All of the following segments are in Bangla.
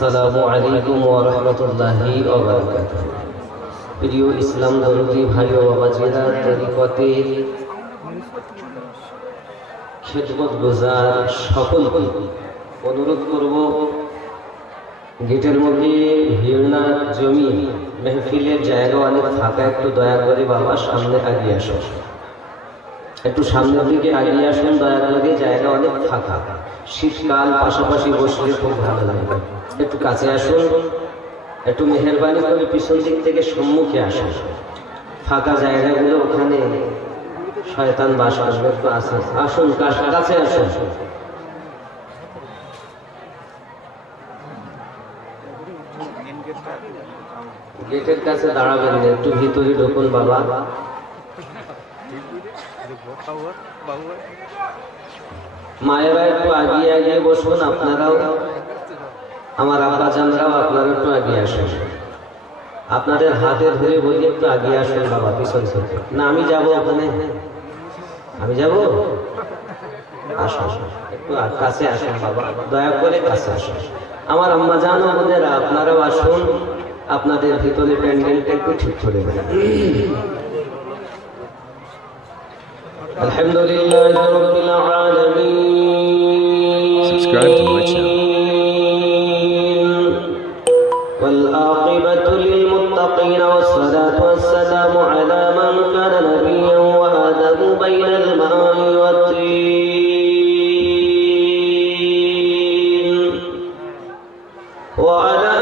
আসসালামু আলাইকুম ওয়া রাহমাতুল্লাহি ওয়া বারাকাতুহু। প্রিয় ইসলাম দরদি ভাই ও বাবাজিরা, তরিকতের খিদমত গুজার সকলকে অনুরোধ করব, গেটের মধ্যে ভিড় না জমি মেহফিলের জায়গা অনেক ফাঁকা, একটু দয়া করে বাবা সামনে আগিয়ে আসুন, একটু সামনের দিকে আগিয়ে আসুন দয়া করে, জায়গা অনেক ফাঁকা। শীতকাল, পাশাপাশি বসলে খুব ভালো লাগবে। একটু কাছে আসুন, একটু মেহেরবানি করে পিছন দিক থেকে সম্মুখে আসুন। ফাঁকা জায়গাগুলো, ওখানে শয়তান বাস করবে, একটু আসুন, আসুন কাছে আসুন। গেটের কাছে দাঁড়াবেন না, একটু ভিতরে ঢুকুন বাবা। মায়েরা একটু আগিয়ে আগিয়ে বসুন, আপনারাও, আমার আব্বা জানরাও আপনারা একটু আগিয়ে আসুন। আপনাদের হাতে ধরে বলি একটু আগিয়ে আসুন বাবা, পিছন থেকে না। আমি যাবো ওখানে, আমি যাবো, আসুন একটু কাছে আসুন বাবা, দয়া করে কাছে আসুন। আমার আম্মা জান ও বোনেরা, আপনারাও আসুন, আপনাদের ভিতরে প্যান্ডেলটা একটু ঠিক করে দেন। আলহামদুলিল্লাহি রাব্বিল আলামিন। Subscribe to my channel. والعاقبة للمتقين والصلاة والسلام على من كان نبيا وآدم بين الماء والطين وعلى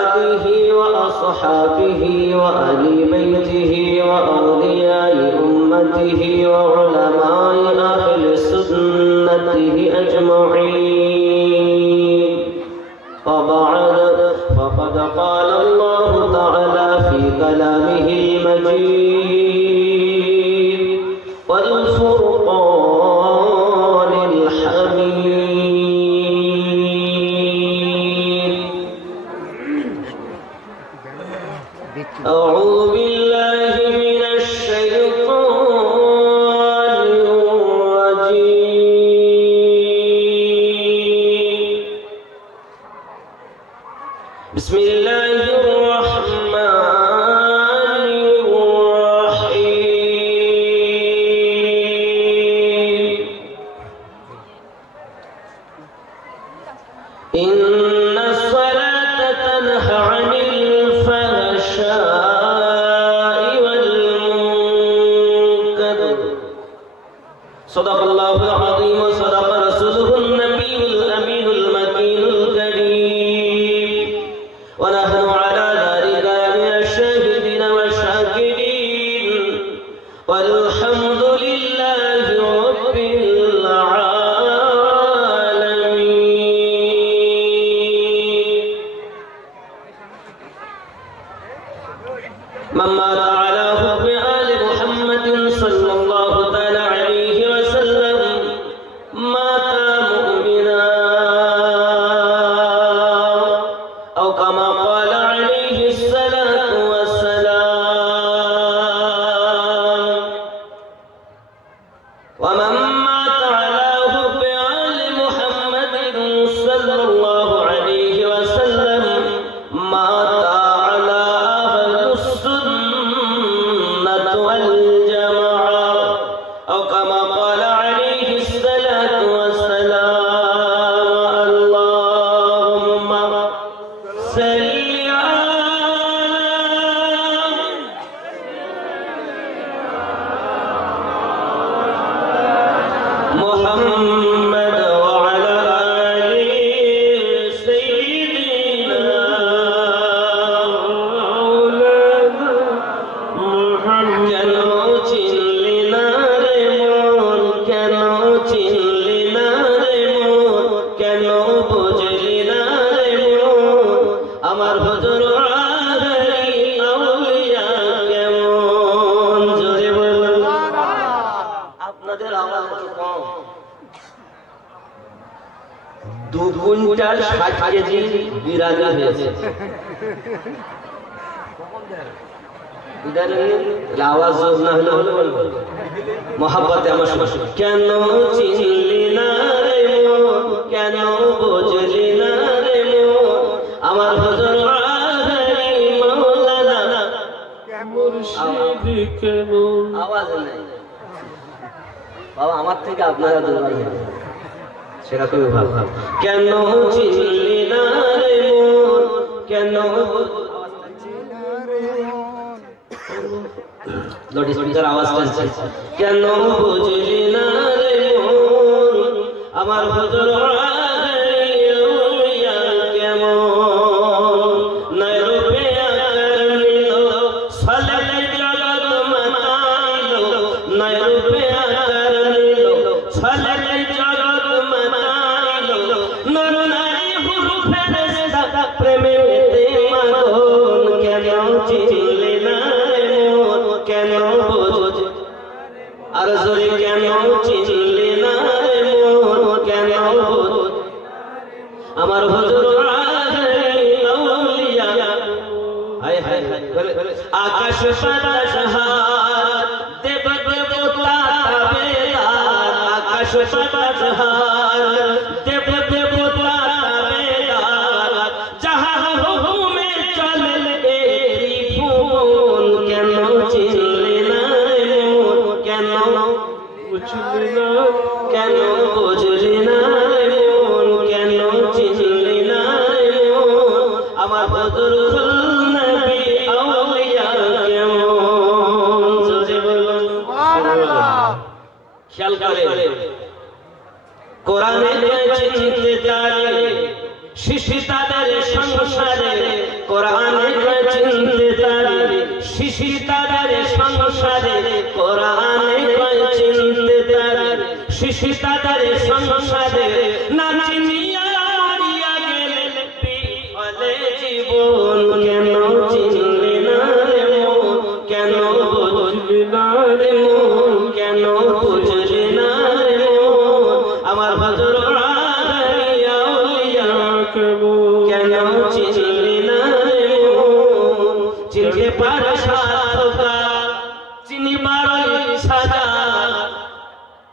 آله وأصحابه وآل بيته وأولياء أمته وعلماء أهل سنته أجمعين. وبعد، فقد قال الله تعالى في كلامه المجيد والفرقان الحميد. أعوذ بالله من الشيطان الرجيم. بسم الله الرحمن الرحيم. إن الصلاة تنهى عن الفحشاء والمنكر. صدق الله العظيم وصدق رسوله النبي الأمين المكين الكريم. ونحن على ذلك من الشاهدين والشاكرين، والحمد لله رب العالمين. من مات على حب آل محمد صلى الله تعالى عليه وسلم مات مؤمنا، أو كما قال عليه الصلاة والسلام. ومن مات على حب آل محمد صلى الله عليه وسلم مات على أهل السنة والجماعة، أو كما قال عليه الصلاة والسلام. اللهم صل محمد وعلى آل سيدنا مولانا محمد. কেন চিনলি না রে মন, কেন চিনলি না রে মন, কেন বুঝলি না রে মন, আমার হুজুর আদরি আউলিয়া কেমন। জোরে বলুন। আপনাদের আওয়াজ একটু কম। 2 কুইন্টাল 60 কেজি বিরানি হয়েছে। আওয়াজ না হলে হলে বলবো মহাব্বতে আমার সমস্যা। কেন চিনলি না রে মন, কেন বুঝলি না রে মন, আমার হুজুর মাওলানা মুর্শিদ কেমন আওয়াজ নাই বাবা, আমার থেকে আপনারা দুর্বল সেরকমই ভালো। কেন চিনলি না রে মন, কেন লডিস্পিকার আওয়াজ টানছে, কেন বুঝলি না রে মন আমার হুজুর কেমন নয় রূপে আকার নিল সালে জগৎ মাতাইল, নয় রূপে আকার নিল সালে জগৎ মাতাইল, নর নারী হুরু ফেরেশতা প্রেমেতে মাগন, কেন চিনলি না রে মন, কেন বুঝ আর জোরে কেন চিনলি না রে মন, কেন বুঝ আমার হুজুর আউলিয়া হায় হায় হায় আকাশ বাতাস হাত দেব দেবতা তাবেদার, আকাশ বাতাস হাত দেব দেবতা তাবেদার, যাহা হুকুমে চলে এরি ফুল, কেন চিনলি না রে মন, কেন বুঝলি না কেন বুঝলি না রে মন, কেন চিনলি না রে মন আমার হুজুর নবী আউলিয়া কেমন, জোরে বলুন সুবহানাল্লাহ। খেয়াল করে কোরআনে চিনতে তারে শিশি তাদের সংসারে, কোরআনে চিনতে তারে শিশি তাদের সংসারে, কোরআনে চিনতে তারে শিশি তাদের সংসারে, না চিনিয়া মরিয়া গেলে বিফলে জীবন, কেন চিনলি না রে মন, কেন বুঝলি না রে মন, কেন বুঝলি না রে মন আমার হুজুর আউলিয়া কেন চিনলি না রে মন, চিনতে পারে সাধকা চিনিবার সাজা,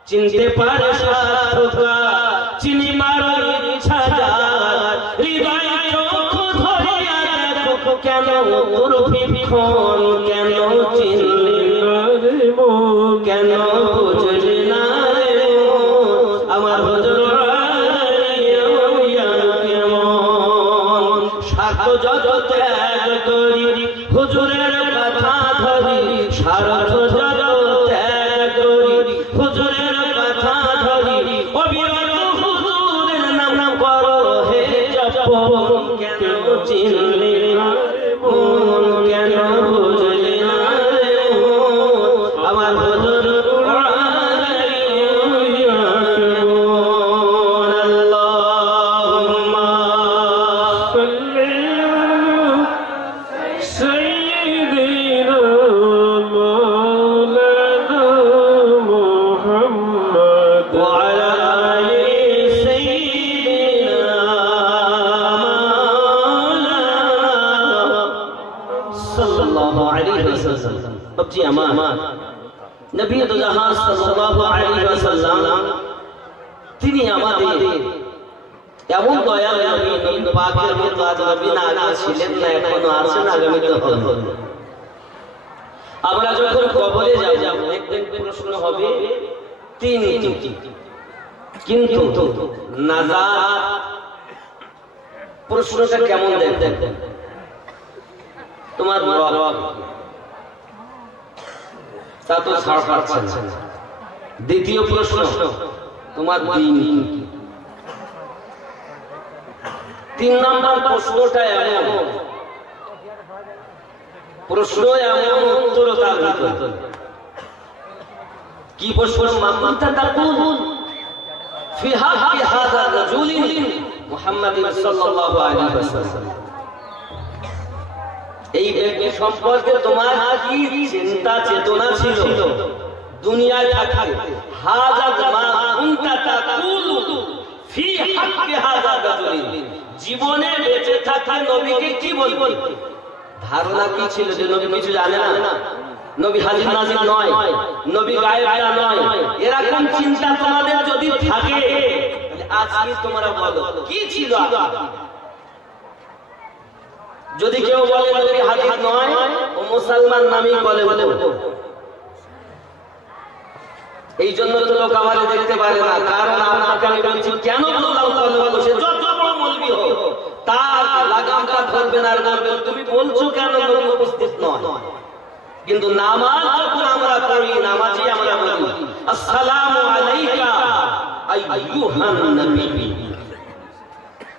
চিনতে পারে সাধকা চিনিবার সাজা, হৃদয় চোখ ধরিয়া দেখো কেন তোর ভিক্ষণ, কেন চিনলি না রে মন, কেন বুঝলি না রে মন আমার হুজুর কেমন, স্বার্থ যত ত্যাগ করি হুজুরের কথা ধরি, স্বার্থ যত ত্যাগ করি হুজুরের কথা ধরি, অবিরত হুজুরের নাম করো হে জপন, কেন চিনলি না রে মন, কেন বুঝলি না রে মন আমার হুজুর আল্লাহুম্মা সাল্লি সাইয়্যিদিনা মাওলানা মুহাম্মদ وعلى آل سيدنا مولانا صلى الله عليه وسلم। بچی امان নবী দু জাহান সাল্লাল্লাহু আলাইহি ওয়াসাল্লাম তিনি আমাদের এমন দয়াল নবী, নবী পাকের মতো আজ নবী না আগে ছিলেন না, এখনো আছেন, আগামীতে হবেন। আমরা যখন কবরে যাব একদিন প্রশ্ন হবে তিনটি, কিন্তু নাজাত প্রশ্নটা কেমন দেখবেন, তোমার রব তা তো ছাড় পাচ্ছেন না। দ্বিতীয় প্রশ্ন তোমার দিন কি, তিন নম্বর প্রশ্নটা এমন প্রশ্ন, এমন উত্তর তার ভিতর কি প্রশ্ন, মাম্মাতা তাকুল ফি হাক্কি হাযা রাজুল মুহাম্মাদিন সাল্লাল্লাহু আলাইহি ওয়াসাল্লাম, এই ব্যক্তি সম্পর্কে তোমার কি চিন্তা চেতনা ছিল দুনিয়ায় থাকতে, হাযা মা কুনতা তাকুল ফি হাক্কি হাযা রাজুল, জীবনে বেঁচে থাকতে নবীকে কি বলবো, ধারণা কি ছিল যে নবী কিছু জানে না, নবী হাজির নাজির নয়, নবী গায়েবটা নয়, এরকম চিন্তা তোমাদের যদি থাকে আজকে তোমরা বলো কি ছিল, যদি কেউ বলে নবী হাদিস নয়, ও মুসলমান নামই বলে বলে। এই জন্য তো লোক আমাদের দেখতে পারে না, কারণ আপনাকে আমি বলছি কেন বললাম, সে যত বড় মৌলবি হোক তার লাগামটা ধরবেন আর বলবেন তুমি বলছো কেন নবী উপস্থিত নয়। কিন্তু নামাজ যখন আমরা পড়ি, নামাজই আমরা বলি আসসালামু আলাইকা আইয়ুহান নবী,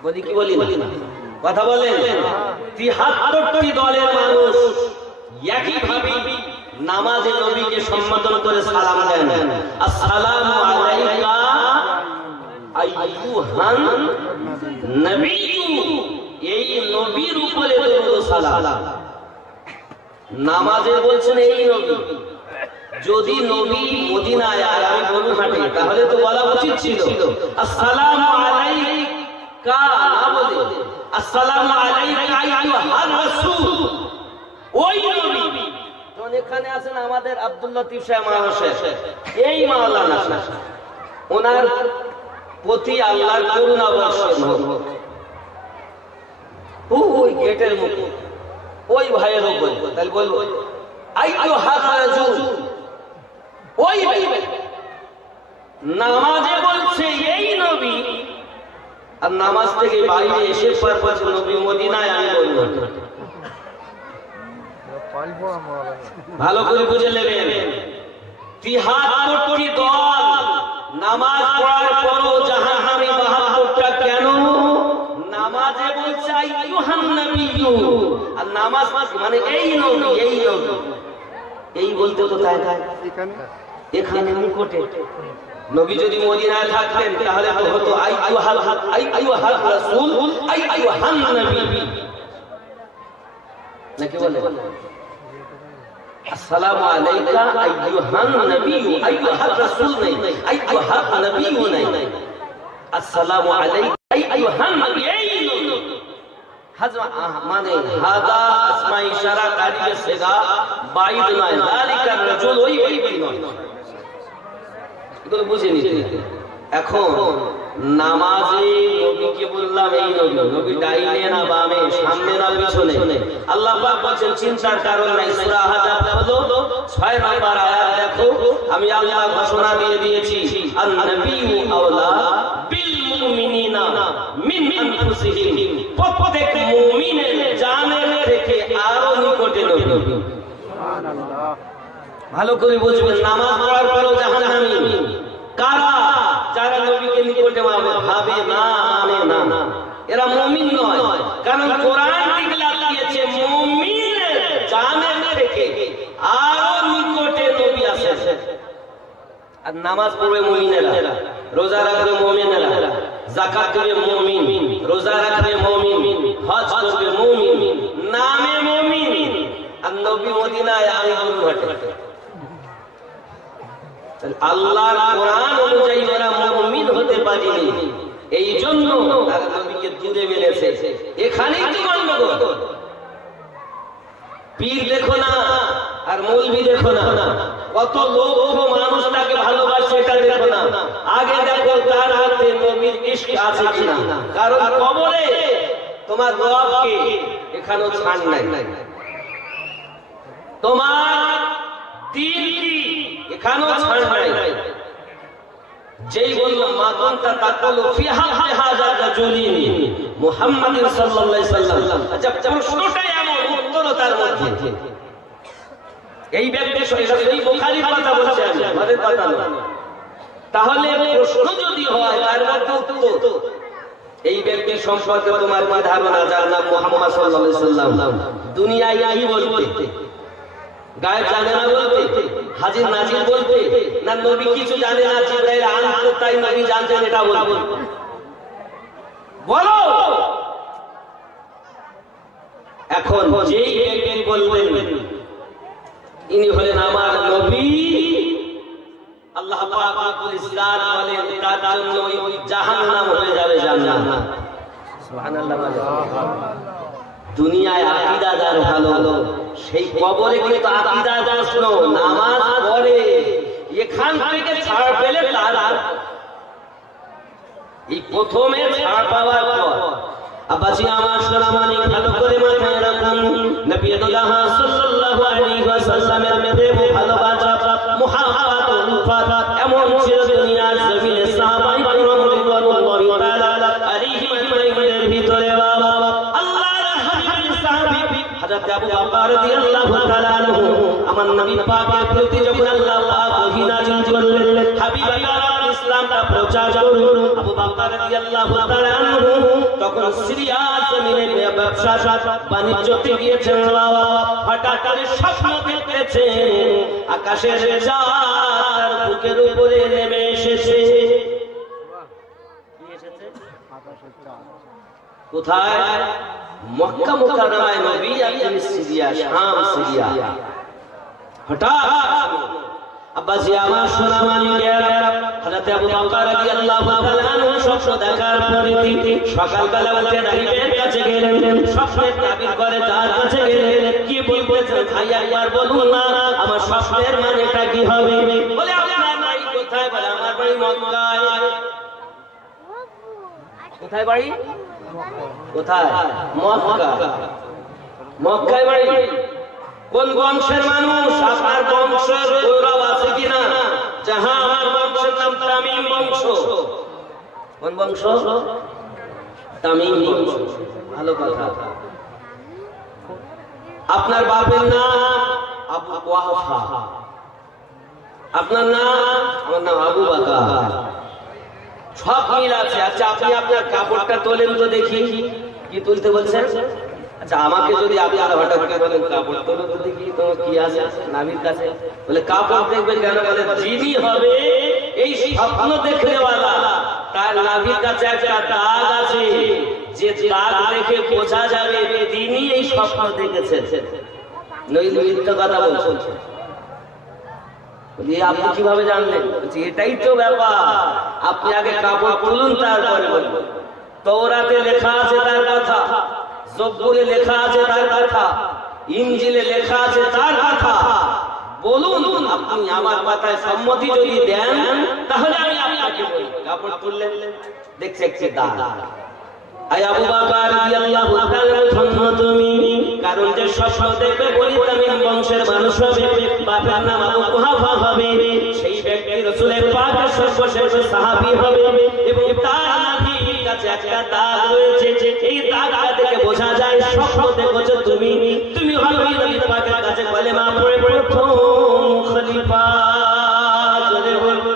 বলি কি বলি না? কথা বলেন। ৭৩টি দলের মানুষ একইভাবে নামাজে নবীকে সম্বোধন করে সালাম দেন, আসসালামু আলাইকা আইয়ুহান নবী, এই নবীর উপরে দরুদ সালাম। নামাজে বলছেন এই নবী। যদি নবী মদিনায় আর আমি বলুহাটে, তাহলে তো বলা উচিত ছিল আসসালামু আলাইকা, না বলে আসসালামু আলাইকা আইয়ুহার রাসূল, ওই নবী। যখন এখানে আছেন আমাদের আব্দুল লতিফ সাহেব মহাশয়, এই মাওলানা সাহেব, ওনার প্রতি আল্লাহর করুণা বর্ষণ হোক। ওই গেটের মুখে ওই ভাইয়ের উপর তাহলে বলবো আইয়ুহার রাসূল, ওই নামাজে বলছে এই নবী, আর নামাজ থেকে বাইরে এসে পর নবী মদিনায় আমি বলবো। ভালো করে বুঝে নেবেন, ৭৩টি দল নামাজ পড়ার পরও জাহান্নামী ৭২টা কেন? নামাজে বলছে আইয়ুহান নবী, আর নামাজ মানে এই নবী, এই নবী, এই বলতে তো তাই এখানে নিকটে। নবী যদি মদিনায় থাকতেন তাহলে তো হতো আইয়ুহার রাসূল আইয়ুহান নবী, নাকি বলে আসসালামু আলাইকা আইয়ুহান নবী, আইয়ুহার রাসূল নেই, আইয়ুহার নবী নেই, আসসালামু আলাইকা আইয়ুহান নবী, এই নবী। মানে হাদা আসমা ইশারা কারিয়ে সেগা বাইদ নয়, যালিকা রাজুল, ওই ব্যক্তি নয়। এগুলো বুঝে নিতে। এখন নামাজে নবীকে বললাম এই নবী, নবী ডাইনে না বামে, সামনে না পিছনে? আল্লাহ পাক বলেন চিন্তার কারণ নাই। সূরা আহজাব হলো ৬ নম্বর আয়াত, দেখো আমি আল্লাহ ঘোষণা দিয়ে দিয়েছি আন-নাবিয়্যু আওলা বিল মুমিনিনা মিন আনফুসিহিম, প্রত্যেক মুমিনের জানের থেকে আরো নিকটে নবী। সুবহানাল্লাহ। ভালো করে বুঝবেন, নামাজ পড়ার পরও জাহান্নামী কারা? যারা নবীকে নিকটে ভাবে না, মানে না, এরা মুমিন নয়। কারণ কোরআন ডিক্লার দিয়েছে মুমিনের জানের থেকে আরো নিকটে নবী আছে। আর নামাজ পড়বে মুমিনেরা, রোজা রাখবে মুমিনেরা, যাকাত দেবে মুমিন, রোজা রাখবে মুমিন, হজ করবে মুমিন, নামে মুমিন। আর নবী মদিনায়, আমি বলুহাটে। আল্লাহর কোরআন অনুযায়ী ওরা মুমিন হতে পারেনি, এই জন্য তারা নবীকে দূরে মেরেছে। এখানেই তো গন্ডগোল। পীর দেখো না আর মৌলবি দেখো না, কত লক্ষ মানুষ তাকে ভালোবাসে এটা দেখো না, আগে দেখো তার হাতে নবীর ইশক আছে কিনা। কারণ কবরে তোমার রবকে এখানেও ছাড় নাই, তোমার দিন কি এখানেও ছাড় নাই। যেই বলল মা কুনতা তাকুলু ফি হাক্কি হাযার রাজুলিন মুহাম্মাদিন সাল্লাল্লাহু আলাইহি সাল্লাম, আচ্ছা প্রশ্নটাই এমন, উত্তরও তার মধ্যে। এই ব্যক্তি সহিহ বুখারীর কথা বলছে, আমাদের কথা না। তাহলে প্রশ্ন যদি হয় তার মধ্যে উত্তর। এই ব্যক্তি সম্পর্কে তোমার কি ধারণা? যার নাম মুহাম্মদ সাল্লাল্লাহু আলাইহি সাল্লাম, দুনিয়ায় কি বলতে? গায়েব জানে না বলতে? হাজির নাজির বলতে? না নবী কিছু জানে না, জিবরাইল আনতো তাই নবী জানতেন, এটা বলবো? বলো। এখন যেই ব্যক্তি বলবেন ইনি হলেন আমার নবী, আল্লাহ পাক রব্বুল ইজ্জাত বলেন তার জন্য ওই জাহান্নাম হয়ে যাবে জান্নাত। সুবহানাল্লাহ। দুনিয়ায় আকীদা যার ভালো, সেই কবরে কিন্তু আকীদা যার শোনো, নামাজ পড়ে, এখান থেকে ছাড় পেলে তার এই প্রথমে ছাড় পাওয়ার পর, আব্বাজি আমার সোনা মানিক ভালো করে মাথায় নবী তো জাহান সাল্লাল্লাহু আলাইহি ওয়াসাল্লামের প্রেম ভালোবাসা মুহাব্বত উলফাত এমন ছিল দুনিয়ার জমিনে সাহাবায়ে কিরাম রিদওয়ানুল্লাহি তাআলা আলাইহিম আজমাইনের ভিতরে বাবা আল্লাহর হাবিব সাহাবী হযরত আবু বকর রাদিয়াল্লাহু তাআলা আনহু আমার নবী পাকের প্রতি যখন আল্লাহ পাক ওহী নাযিল করলেন হাবিব ইসলামটা প্রচার করুন আবু বকর রাদিয়াল্লাহু তাআলা আনহু তখন সিরিয়া জমিনে ব্যবসা বাণিজ্যতে গিয়েছেন বাবা হঠাৎ করে স্বপ্ন দেখতেছেন আকাশের চাঁদ বুকের উপরে নেমে এসেছে কি এসেছে আকাশের চাঁদ কোথায় মক্কা মুকাররমায় নবী আর সিরিয়া শাম সিরিয়া হঠাৎ আব্বাসি আমার সোনা মানিকেরা হযরত আবু বকর রাদিয়াল্লাহু তাআলা আনহু স্বপ্ন দেখার পরে সকালবেলা উঠে রাহিবের কাছে গেলেন স্বপ্নের তাবির করে তার কাছে গেলেন কি বলতেছেন ভাই একবার বলুন না আমার স্বপ্নের মানেটা কি হবে বলে আপনার বাড়ি কোথায় বলে আমার বাড়ি মক্কায় কোথায় বাড়ি কোথায় মক্কা মক্কায় বাড়ি কোন বংশের মানুষ আপনার বংশের গৌরব আছে কিনা যাহা আমার বংশের নাম তামিম বংশ কোন বংশ তামিম বংশ ভালো কথা আপনার বাপের নাম আবু ওয়াহফা আপনার নাম আমার নাম আবু বকর সব মিল আছে আচ্ছা আপনি আপনার কাপড়টা তোলেন তো দেখি কি তুলতে বলছেন আচ্ছা আমাকে যদি আপনারা হঠাৎ করে বলেন কাপড় তোলো তো দেখি তোমার কি আছে নাবির কাছে বলে কাপড় দেখবেন কেন বলে যিনি হবে এই স্বপ্ন দেখনেওয়ালা তার নাবির কাছে একটা দাগ আছে যে দাগ দেখে বোঝা যাবে তিনি এই স্বপ্ন দেখেছেন নইলে মিথ্যা কথা বলছেন আপনি কিভাবে জানলেন এটাই তো ব্যাপার আপনি আগে কাপড় তুলুন তারপরে বলবেন তওরাতে লেখা আছে তার কথা জব্বুরে লেখা আছে তার কথা ইনজিলে লেখা আছে তার কথা বলুন আপনি আমার কথায় সম্মতি যদি দেন তাহলে আমি আপনাকে বলি কাপড় তুললেন দেখছে একটি দাগ আয় আবু বকর রাদিয়াল্লাহু তাআলা ধন্য তুমি কারণ যে স্বপ্ন দেখবে বলি তামিম বংশের মানুষ হবে বাবার নাম আবু কুহাফা হবে সেই ব্যক্তি রাসূলের পাকের সর্বশেষ সাহাবী হবে এবং তার নাভির কাছে একটা দাগ রয়েছে এই দাগটা দেখে বোঝা যায় স্বপ্ন দেখছো তুমি তুমি হবে নবী পাকের কাছে কলেমা পড়ে প্রথম খলিফা চলে বলবো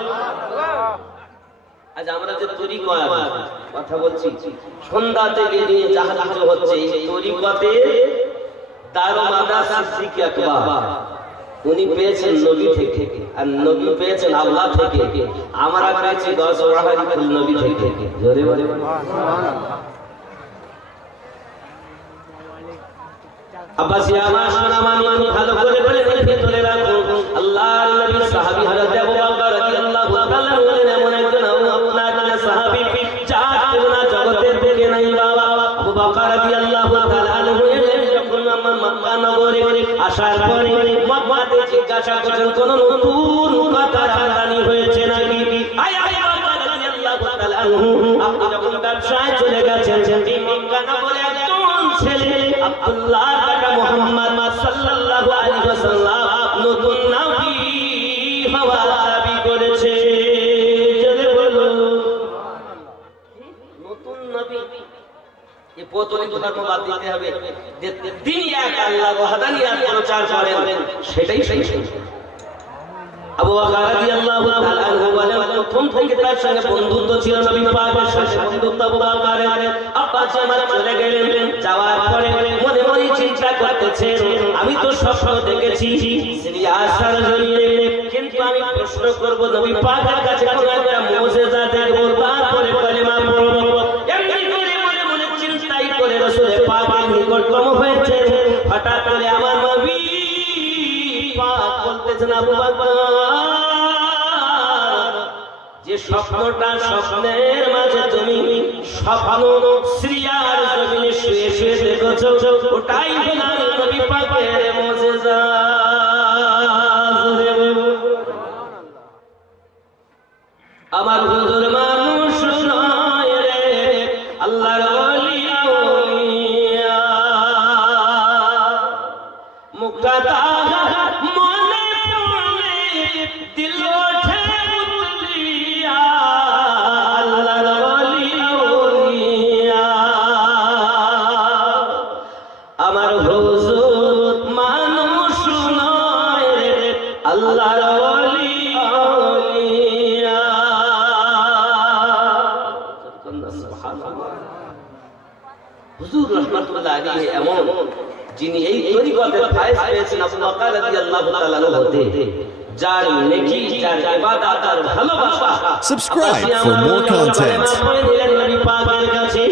আজ আমরা যে তরিকা কথা বলছি সন্ধ্যা থেকে নিয়ে যাহা কিছু হচ্ছে এই তরিকাতে দারোমাদা সিদ্দিক আকবর উনি পেয়েছেন নবী থেকে আর নবী পেয়েছেন আল্লাহ থেকে আমরা পেয়েছি 10 ওয়াহাবি নবী থেকে জোরে বলে আব্বাসি আমার সোনা মানি ভালো করে বলে ভিতরে রাখো আল্লাহর নবী সাহাবী হযরত আবু বকর রাদিয়াল্লাহু তাআলা বলেন এমন একজন আপনার সাহাবী যার তুলনা জগতের দিকে নাই বাবা আবু বকর রাদিয়াল্লাহু তাআলা আনহু যখন মক্কা নগরে আসার পরে মক্কাতে জিজ্ঞাসা করেন কোন নতুন কথা রানি হয়েছে নাকি আয় আয় বকর রাদিয়াল্লাহু তাআলা আনহু আপনি যখন ব্যবসায় চলে গেছেন এই মক্কা নগরে একজন ছেলে আব্দুল্লাহ মুহাম্মদ সাল্লাল্লাহু আলাইহি ওয়াসাল্লাম নতুন নবী হওয়ার দাবি করেছে চলে বলো নতুন নবী এই পৌতলিক ধর্ম বাদ দিতে হবে যে তিনি এক আল্লাহ ওয়াহদানিয়াত প্রচার করেন সেটাই সেই আবু বকর রাদিয়াল্লাহু তাআলা আনহু বলেন প্রথম থেকে তার সঙ্গে বন্ধুত্ব ছিল নবী পাকের সঙ্গে বন্ধুত্ব আবু বকরের আব্বাস আমার চলে গেলেন যাওয়ার পরে মনে মনে চিন্তা করতেছে আমি তো স্বপ্ন দেখেছি সিরিয়া সরজমিনে কিন্তু আমি প্রশ্ন করব নবী পাকের কাছে কোন একটা মুজিজা দেখব তারপরে কলেমা পড়ব এমনি করে মনে মনে চিন্তাই করে রাসূল পাকের নিকটতম হয়েছে হঠাৎ করে আমার নবী পাক বলতেছেন আবু বকর যে স্বপ্নটা স্বপ্নের মাঝে তুমি স্বপ্ন সিরিয়ার জমিনে শুয়ে শুয়ে দেখছো ওটাই হলো নবী পাকের মুজিজা আমার হুজুর মানুষ নয় রে আল্লাহর ওলি আউলিয়া मुक्काता मने पड़े दिल उठे उतलिया अल्लाहर वली औलिया আমার হুজুর মানুষ নয় আল্লাহর ওলি আউলিয়া সুবহানাল্লাহ হুজুর রাহমাতুল্লাহ আলাইহি এমন যিনি এই তরিকতে ফায়েজ পেয়েছেন আবু বকর রাদিয়াল্লাহু তাআলা হতে যার নেকি যার ইবাদত আর ভালোবাসা Subscribe for more content. নবী পাকের কাছে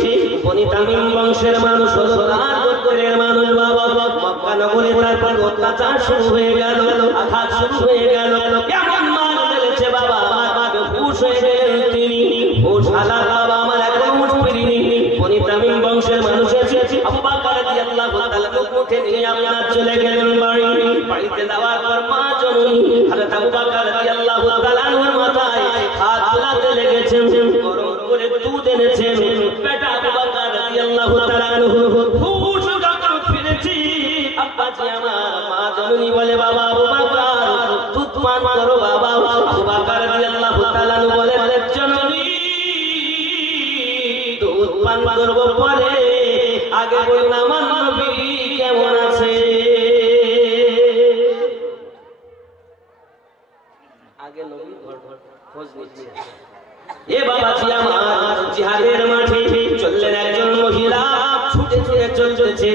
বনি তামিম বংশের মানুষ হলো তার গোত্রের মানুষ বাবা মক্কা নগরে তারপর অত্যাচার শুরু হয়ে গেল আঘাত শুরু হয়ে গেল কেমন মার ফেলেছে বাবা আমাকে হুশ হয়ে গেলেন তিনি হুশ আলা বাবা আমার এখন হুশ ফিরিনি বনি তামিম বংশের মানুষ এসেছে আবু বকর রাদিয়াল্লাহু তাআলা উঠে নিয়ে আপনার চলে গেলেন বাড়িতে যাওয়ার পর মা জননী হযরত আবু বকর রাদিয়াল্লাহু তাআলা ওর মাথায় হাত বুলাতে লেগেছেন গরম করে দুধ এনেছেন বেটা আবু বকর রাদিয়াল্লাহু তাআলা হুশ যখন ফিরেছি আব্বাজি আমার মা জননী বলে বাবা আবু বকর দুধ পান করো বাবা আবু বকর রাদিয়াল্লাহু তাআলা বলে জননী দুধ পান করব পরে আগে বলুন আমার নবী কেমন আছে আগে নবী খোঁজ নিচ্ছে এ বাবাজি আমার জিহাদের মাঠে চললেন একজন মহিলা ছুটে ছুটে চলছে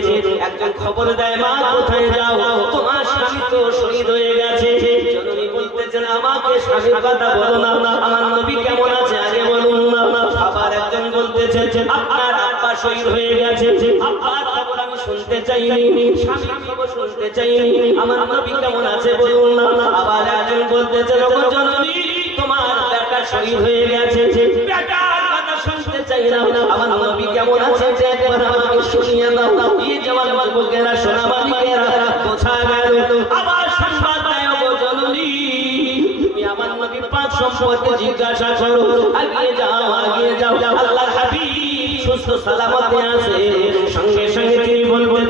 একজন খবর দেয় মা কোথায় যাও তোমার স্বামী তো শহীদ হয়ে গেছে জননী বলতেছেন আমাকে স্বামীর কথা বলো না আমার নবী কেমন আছে আগে বলুন না আবার একজন বলতেছেন আপনার আব্বা শহীদ হয়ে গেছে আব্বার খবর আমি শুনতে চাইনি স্বামীর খবর শুনতে চাইনি আমার নবী কেমন আছে বলুন না আবার একজন বলতেছেন ওগো জননী তোমার বেটা শহীদ হয়ে গেছে বেটার কথা শুনতে চাই না আমার নবী কেমন আছে একবার আমাকে শুনিয়ে দাও এই জওয়ান যুবকেরা সোনামানিকেরা বোঝা গেল আবার সংবাদ দেয় ওগো জননী তুমি আমার নবীর পাঁচ সম্পর্কে জিজ্ঞাসা করো আগিয়ে যাও আল্লাহর হাবিব সুস্থ সালামতে আছে সঙ্গে সঙ্গে তিনি বলবেন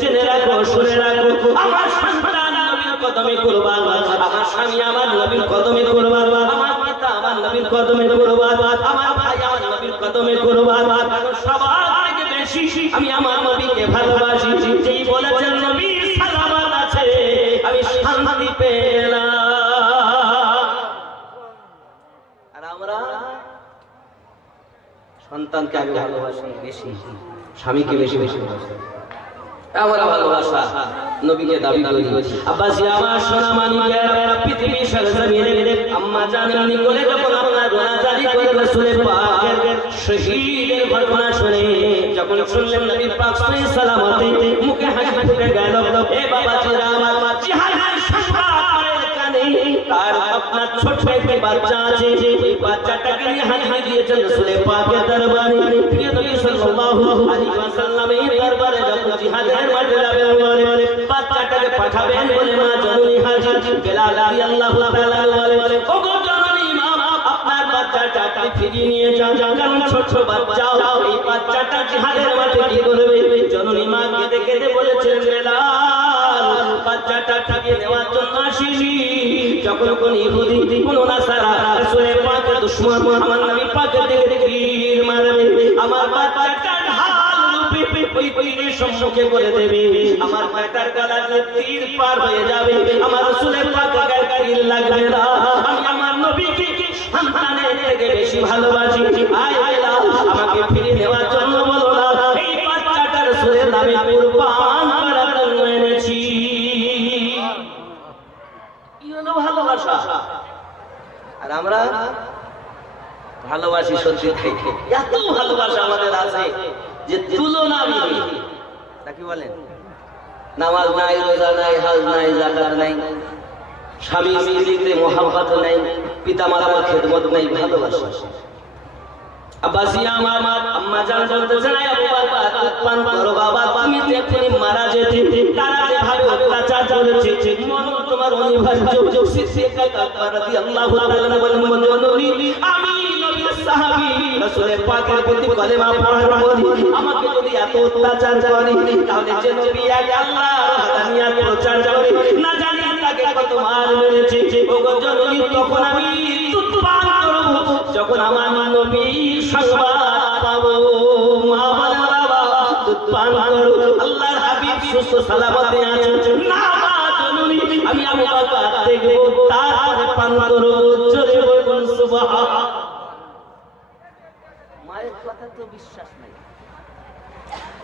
জেনে রাখো শুনে রাখো আমার সন্তান নবীর কদমে কুরবান আমার স্বামী আমার নবীর কদমে কুরবান আমার পিতা আমার নবীর কদমে কুরবান আমার ভাই আমার নবীর কদমে কুরবান কারণ সবার থেকে বেশি আমি আমার নবীকে ভালোবাসি যেই বলেছেন নবী সালামত আছে আমি শান্তি পেলাম আর আমরা সন্তানকে আগে ভালোবাসি বেশি স্বামীকে বেশি ভালোবাসি আমরা ভালোবাসা নবীকে দাবি করি আব্বাজি আমার সোনা মানিকেরা পৃথিবীর সরজমিনে আম্মা জানেননি করে যখন আপনার গোনাজারি করে রাসূলের পাকের শহীদের ঘটনা শুনে যখন শুনলেন নবী পাক সাল্লাল্লাহু আলাইহি সাল্লামতে মুখে হাসি ফুটে গেল এ বাবাজিরা আমার জিহাদের সংবাদ মায়ের কানে তার আপনার ছোট একটি বাচ্চা আছে এই বাচ্চাটাকে নিয়ে হাজির দিয়েছেন রাসূলের পাকের দরবারে প্রিয় নবী সাল্লাল্লাহু আলাইহি ওয়াসাল্লামের দরবারে যখন জিহাদের মাঠে যাবেন বলে বাচ্চাটাকে পাঠাবেন বলে মা জননী হাজির বেলাল রাদিয়াল্লাহু তাআলা বলে ওগো জননী মা আপনার বাচ্চাটাকে ফিরিয়ে নিয়ে যান কারণ ছোট বাচ্চা এই বাচ্চাটা জিহাদের মাঠে কি করবে জননী মা কেঁদে কেঁদে বলেছেন বেলাল বাচ্চাটা ফিরিয়ে নেওয়ার জন্য আসিনি যখন কোন ইহুদি কোন নাসারা রাসূলের পাকের দুশমন আমার নবী পাকের দিকে তীর মারবে আমার বাচ্চাটার হাল রূপে ওই তীরের সম্মুখে করে দেবে আমার বাচ্চার গলাতে তীর পার হয়ে যাবে আমার রাসূলের পাকের গায়ে তীর লাগবে না আমি আমার নবীকে সন্তানের থেকে বেশি ভালোবাসি আয় আল্লাহ আমাকে ফিরিয়ে নেওয়ার জন্য বলো না এই বাচ্চাটা রাসূলের নামে কুরবান করার জন্য এনেছি কি হলো ভালোবাসা আর আমরা ভালোবাসি সত্যি থেকে এত ভালোবাসা আমাদের আছে যে তুলনা নেই নাকি বলেন নামাজ নাই রোজা নাই হজ নাই যাকাত নাই স্বামী স্ত্রীতে মোহাব্বত নাই পিতামাতার খেদমত নাই ভালোবাসা আব্বাসি আমার আম্মা জান বলতেছেন আবু বকর পান করো বাবা তুমি যখন মারা যেতে তারা যেভাবে অত্যাচার করেছে মন তোমার অনিবার্য সিদ্দিক আকবর রাদিয়াল্লাহু তাআলা বলেন নবী আমি নবীর সাহাবী রাসূলের পাকের প্রতি কলেমা পড়ার পর আমাকে যদি এত অত্যাচার করে তাহলে যে নবী আগে আল্লাহ হাক্কানিয়াত প্রচার করে না জানি তাকে কত মার মেরেছে ওগো জননী তখন আমি দুধ পান করব যখন আমার নবী সংবাদ পাবো মা বলে বাবা দুধ পান করো আল্লাহর হাবিব সুস্থ সালামতে আছেন না মা জননী আমি আবু বকর দেখব তারপরে পান করব জোরে বলুন সুবহান মায়ের কথা তো বিশ্বাস নাই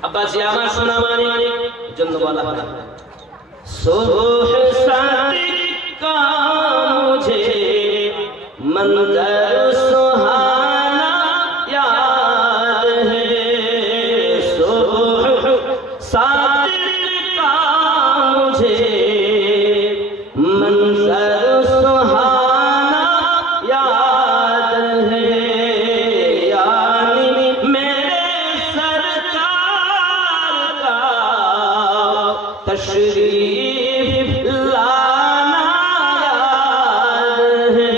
আব্বাজি আমার সোনা মানিক জন্য বলা হয় সুবহ সাদিক কা মুঝে मंजर सुहाना याद है सुबह सादिक का मुझे मंजर सुहाना याद है यानी मेरे सरकार का तशरीफ लाना याद है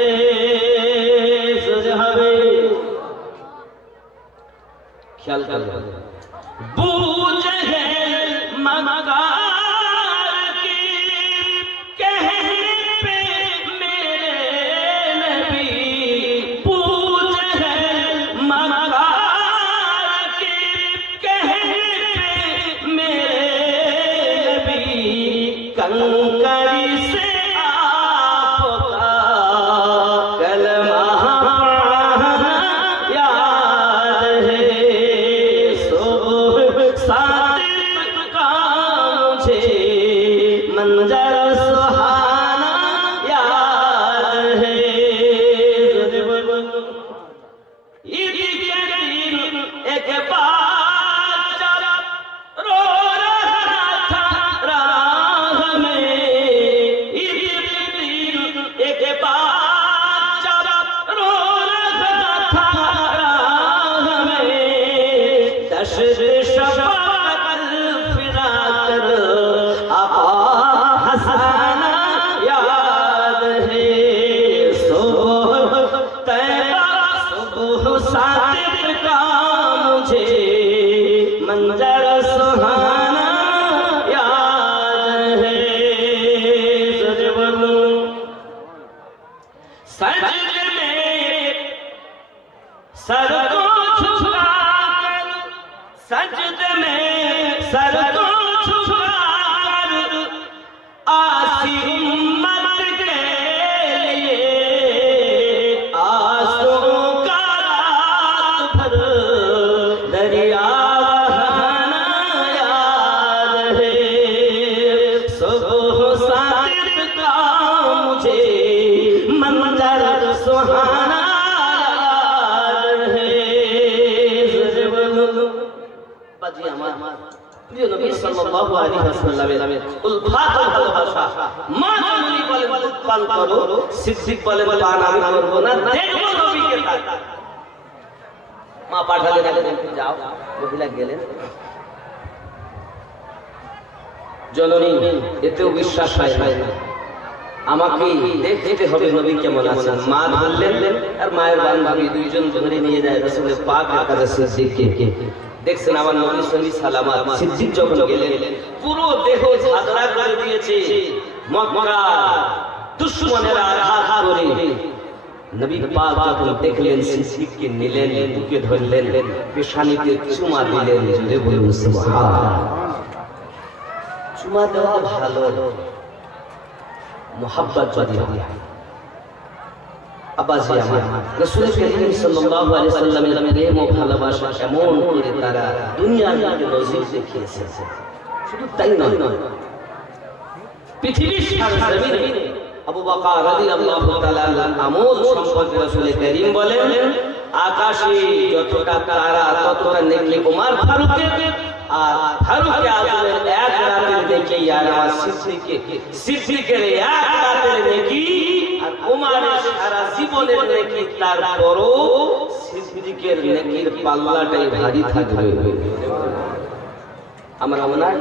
ख्याल कर बूझ है मगार की कहने पे मेरे नबी बूझ है मगार की कहने पे मेरे नबी कंकड़ी से आपका कलमा पढ़ना याद है सादिक का मुझे मंजर सुहाना याद है ईद के दिन एक बार रो रहा था राह में ईद के दिन एक बार रो रहा था राह में दशर मंजर सुहाना याद है सजदे में सर को झुकाकर सजदे में सर को झुकाकर आसी उम्मत के लिए आंसुओं का रात भर दरिया सुहाना याद है बाजी আমার প্রিয় নবী সাল্লাল্লাহু আলাইহি ওয়াসাল্লামের উলফাত ভালোবাসা মা জননী বলে পান করো সিদ্দিক বলে পান আমি করব না দেখো নবীকে তাক মা পাঠালেন যাও মহিলা গেলেন জননী এতেও বিশ্বাস হয় না আমাকে দেখতে হবে নবী কেমন আছেন মা ধরলেন আর মায়ের বান্ধবী দুইজন ধরে নিয়ে যায় রাসূলের পাকের কাছে সিদ্দিককে দেখছেন আমার নবী সহি সালামত সিদ্দিক যখন গেলেন পুরো দেহ ঝাঁঝরা করে দিয়েছে মক্কা দুশমনেরা আঘাত করে নবী পাক যখন দেখলেন সিদ্দিককে নিলেন বুকে ধরলেন পেশানিতে চুমা দিলেন জোরে বলুন সুবহানাল্লাহ চুমা দেওয়া ভালো मोहब्बत যদি হয় আব্বাজি আমার রাসূল করিম সাল্লাল্লাহু আলাইহি ওয়াসাল্লামের প্রেম ও ভালোবাসা এমন করে তারা দুনিয়ার মধ্যে নজির দেখিয়েছে শুধু তাই নয় পৃথিবীর সারা জমিনে আবু বকর রাদিয়াল্লাহু তাআলা আমল সম্পর্কে রাসূল করিম বলেন আকাশে যতটা তারা ততটা নেকি ওমর ফারুকের আর ফারুক আজমের এক রাতের নেকি আর সিদ্দিকের এক রাতের নেকি আর ওমরের সারা জীবনের নেকি তারপরও সিদ্দিকের নেকির পাল্লাটাই ভারী থাকবে আমরা ওনার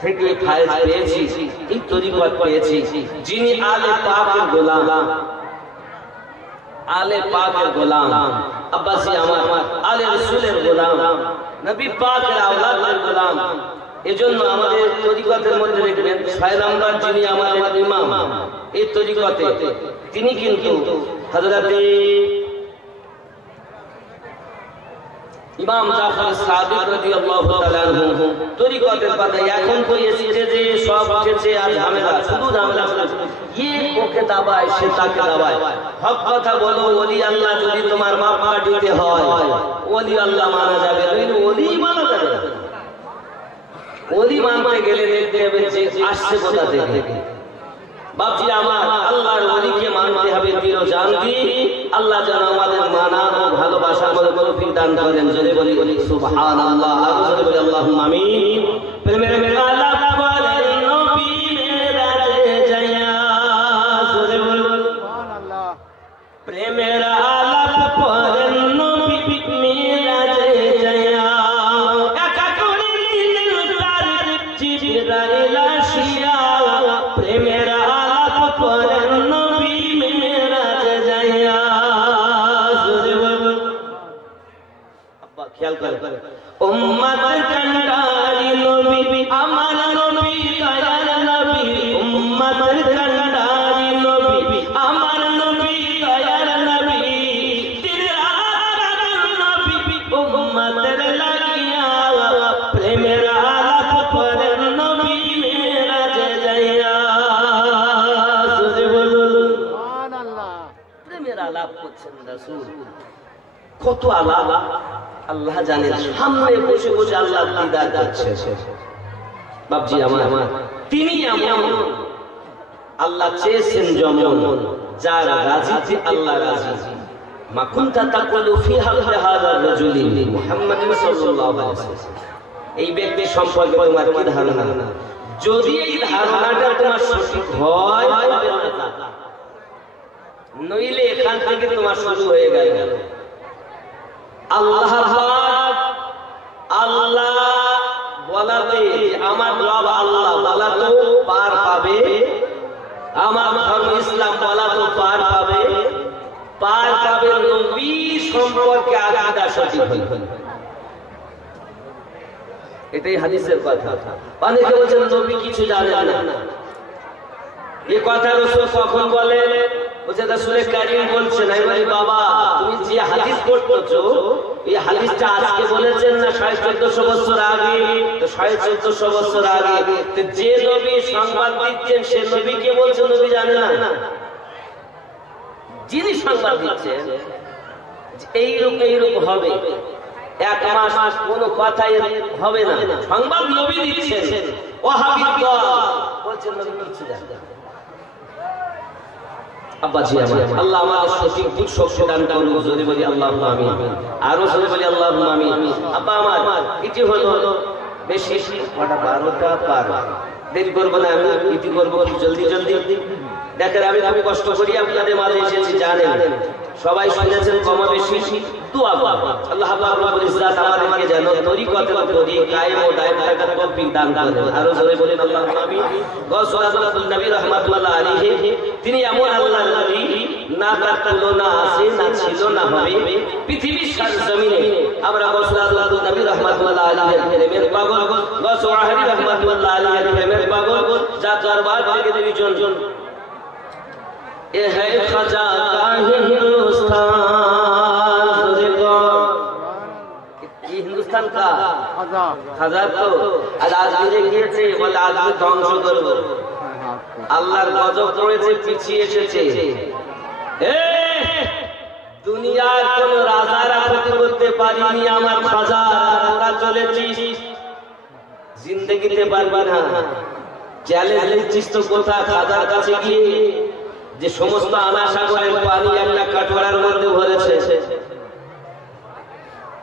থেকে ফায়েজ পেয়েছি এই তরিকত পেয়েছি যিনি আলে পাকের গোলাম आले पाकेर गोलाम अब्बासी আমার आले रसूलेर गोलाम नबी पाकेर औलादेर गोलाम এজন্য আমাদের তরিকতের মধ্যে দেখবেন 6 নম্বর যিনি আমাদের ইমাম এই তরিকতে, তিনি কিন্তু হযরতে ইমাম জাফর সাদিক রাদিয়াল্লাহু তাআলা আনহু তরিকতের কথা এখন তো এসেছে যে সব উঠেছে আর ঝামেলা, শুধু ঝামেলা চলছে, ওকে দাবায় সে তাকে দাবায়। হক কথা বলো, ওলি আল্লাহ যদি তোমার মাপ দিতে হয় ওলি আল্লাহ মানা যাবে, নইলে ওলি মানা যাবে না। ওলি মানতে গেলে দেখতে হবে যে আসছে কোথা থেকে। বাপজি আমার, আল্লাহর ওলিকে মানতে হবে দিল জান দিয়ে। আল্লাহ যেন আমাদের মানা ও ভালোবাসার মধ্যে তৌফিক দান করেন। যদি বলি সুবহানাল্লাহ, আর যদি বলি আল্লাহুম্মা আমিন। প্রেমের আলাপ করেন নবী মেরাজে যায়া, জোরে বলুন সুবহানাল্লাহ। প্রেমের আলাপ করেন নবী মেরাজে যায়া, একা করে নিলেন তার জিবরাইল আসিয়া। প্রেমের আলাপ করেন নবী মেরাজে যায়া, জোরে বলুন। আব্বা খেয়াল করেন, উম্মত কান্ডারি নবী আমার নবী দয়ার নবী, উম্মত কান্ডারি নবী আমার নবী দয়ার নবী, দিল রাত নবী উম্মতের লাগিয়া। প্রেমের আলাপ করেন নবী মেরাজে যায়া, জোরে বলুন সুবহানাল্লাহ। প্রেমের আলাপ করছেন রাসূল, কত আলাপ আল্লাহ জানেন। সামনে বসে বসে আল্লাহ দিদার করছে। বাপজি আমার, তিনি এমন আল্লাহ চেয়েছেন যেমন, যার রাজি আল্লাহ রাজি। মা কুনতা তাকুলু ফি হাক্কি হাযা রাজুলি মুহাম্মাদিন সাল্লাল্লাহু আলাইহি ওয়াসাল্লাম, এই ব্যক্তি সম্পর্কে তোমার কি ধারণা? যদি এই ধারণাটা তোমার সঠিক হয়, নইলে এখান থেকে তোমার শুরু হয়ে গেল। আল্লাহ পাক, আল্লাহ বলাতে আমার রব আল্লাহ বলাতো পার পাবে, আমার ধর্ম ইসলাম বলাতো পার পাবে, পার পাবে নবী সম্পর্কে আকীদা সঠিক হইবে। এটাই হাদিসের কথা। অনেকে বলেন নবী কিছু জানেন না, এই কথা রাসূল কখন বলেন? বলছে রাসূলে কারীম বলছেন। আমি বলি বাবা, তুমি যে হাদিস পড়ছো এই হাদিসটা আজকে বলেছেন না 1450 বছর আগে? তো 1450 বছর আগে তো যে নবী সংবাদ দিচ্ছেন সে নবীকে বলছেন নবী জানে না? যিনি সংবাদ দিচ্ছেন এইরূপ হবে, এক মাস কোনো কথাই হবে না, সংবাদ নবী দিচ্ছেন। ওয়াহাবী দল বলছেন নবী কিছু জানে না। আব্বাজি আমার, আল্লাহ আমাদের সঠিক বুঝ শক্তি দান করুন। জোরে বলি আল্লাহুম্মা আমিন, আরো জোরে বলি আল্লাহুম্মা আমিন। আব্বা আমার, এটি হলো বেশি 12টা পার, দেরি করবো না, আমি ইতি করবো জলদি জলদি। দেখেন আমি খুব কষ্ট করি আপনাদের মাঝে এসেছি, জানেন সবাই শুনেছেন কম বেশি। দোয়া আল্লাহ পাক রব্বুল ইজ্জত আমাদেরকে যেন তরিকতের উপরে কায়েম ও দায়েম থাকার তৌফিক দান করেন। আরো জোরে বলেন আল্লাহুম্মা আমিন। গৌসুল নবী রাহমাতুল্লাহ আলাইহি, তিনি এমন আল্লাহর নবী, না তার তুলনা আছে, না ছিল, না হবে পৃথিবীর জমিনে। আমরা গৌসুল নবী রাহমাতুল্লাহ আলাইহি প্রেমের পাগল, গৌসুল আহরি রাহমাতুল্লাহ আলাইহি প্রেমের পাগল, যা দরবার থেকে দুইজন এ है खजा का हिंदुस्तान, हिंदुस्तान का खजा तो আজমিরে গিয়েছে, বলে আজকে ধ্বংস করব। আল্লাহর গজব পড়েছে, পিছিয়ে এসেছে। দুনিয়ার কোন রাজারা ক্ষতি করতে পারিনি আমার খাজা, তোরা চলেছিস জিন্দেগিতে পারবি না। চ্যালেঞ্জ নিচ্ছিস তো কোথা? খাজার কাছে গিয়ে যে সমস্ত আনাসাগরের পানি একটা কাটোয়ার মধ্যে ভরেছে,